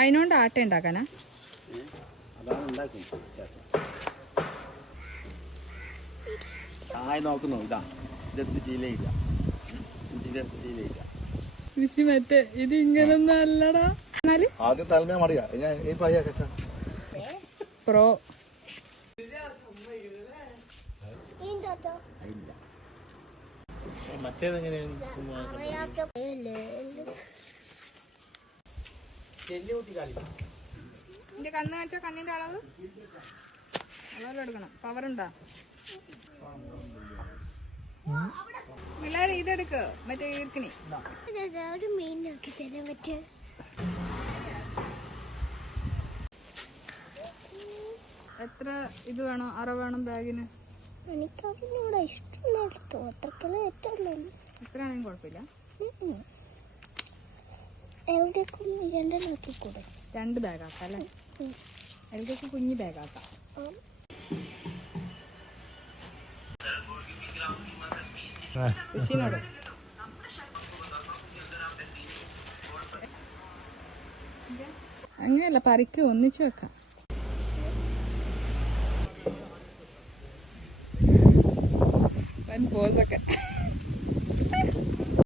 അതിനോണ്ട് ആട്ട ഉണ്ടാക്കാനാ? മറ്റേ ഇത് ഇങ്ങനൊന്നും അല്ലടാ. ആദ്യം തലമേ മടിയാ പ്രോ എന്റെ കണ്ണ് കാണിച്ച കണ്ണിന്റെ അളവ് എടുക്കണം. പവറുണ്ടോ? എല്ലാരും ഇതെടുക്ക്. മറ്റേ ഈർക്കിണി എത്ര ഇത് വേണം? അറ വേണം ബാഗിന്? എനിക്ക് അതിനോട് ഇഷ്ടമുള്ള എടുത്തു. അത്രക്കല്ലേ ഏറ്റവും എത്രയാണെങ്കിലും കുഴപ്പമില്ല. എവിടേക്കും രണ്ടെണ്ണാക്കിക്കൂടെ? 2 ബാഗാക്കാം അല്ലേ? എൽക്കൊക്കെ കുഞ്ഞു ബാഗാക്കാം. ഋഷിനോട് അങ്ങനെയല്ല, പരിക്ക് ഒന്നിച്ച് വെക്കാം. പോസൊക്കെ